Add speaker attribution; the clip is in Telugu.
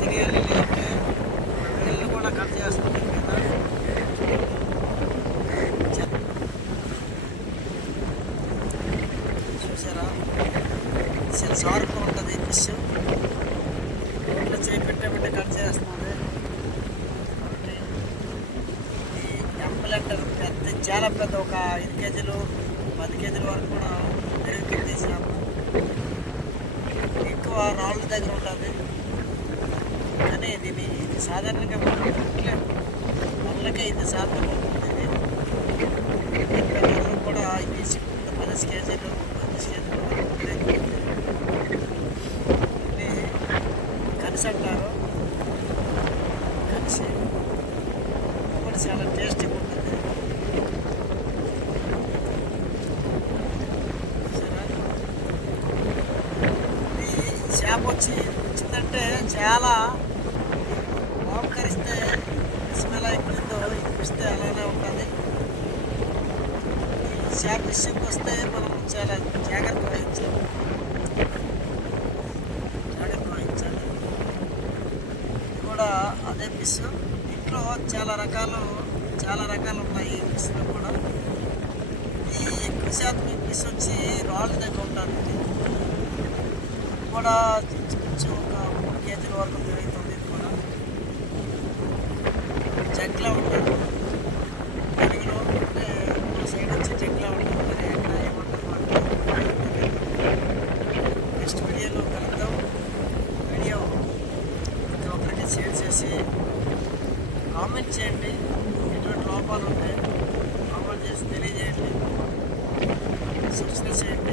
Speaker 1: తెలియాలి లేదంటే వెళ్ళి కూడా కట్ చేస్తుంది కింద. చూసారా? చాలా షార్ప్గా ఉంటుంది ఫిష్ రోడ్లో చేయి పెట్టే పెట్టే కట్ చేస్తుంది. కాబట్టి ఈ ఎంపలెంటర్ పెద్ద చాలా పెద్ద ఒక ఐదు కేజీలు పది కేజీల వరకు కూడా పెరుగు తీసాము రాళ్ళ దగ్గర ఉంటుంది. కానీ దీన్ని ఇది సాధారణంగా మనం కొట్టలేము ఇది సాధారణ ఉంటుంది ఇక్కడ కూడా ఇది పది కేజీలు పది కేజీలు కలిసి అంటారు. కలిసి చాలా టేస్టీ ఉంటుంది చూసారా? ఈ చేప వచ్చి వచ్చిందంటే చాలా మోకరిస్తే స్మెల్ అయిపోయిందో ఇప్పిస్తే అలానే ఉంటుంది. ఈ చేప విషయంకి వస్తే మనం చాలా జాగ్రత్త వహించాలి. జాగ్రత్త వహించాలి. ఇది కూడా అదే ఫిష్ ఇంట్లో చాలా రకాలు చాలా రకాలు ఉన్నాయి ఈ ఫిష్లో కూడా. ఈ ఎక్కువ శాతం ఈ ఫిష్ వచ్చి రాళ్ళు దగ్గర ఉంటుంది కూడా ఇంచుమించు ఒక మూడు కేజీల వరకు జరుగుతుంది కూడా. చెట్లా ఉంటారు పెరుగులో అంటే ఒక సైడ్ వచ్చి చెట్లా ఉంటారు ఎక్కడ ఏమంటారు నెక్స్ట్ వీడియోలో కలుద్దాం. వీడియో ప్రతి ఒక్కరికి షేర్ చేసి కామెంట్ చేయండి. ఎటువంటి లోపాలు ఉంటాయి కామెంట్ చేసి తెలియజేయండి. సబ్స్క్రైబ్ చేయండి.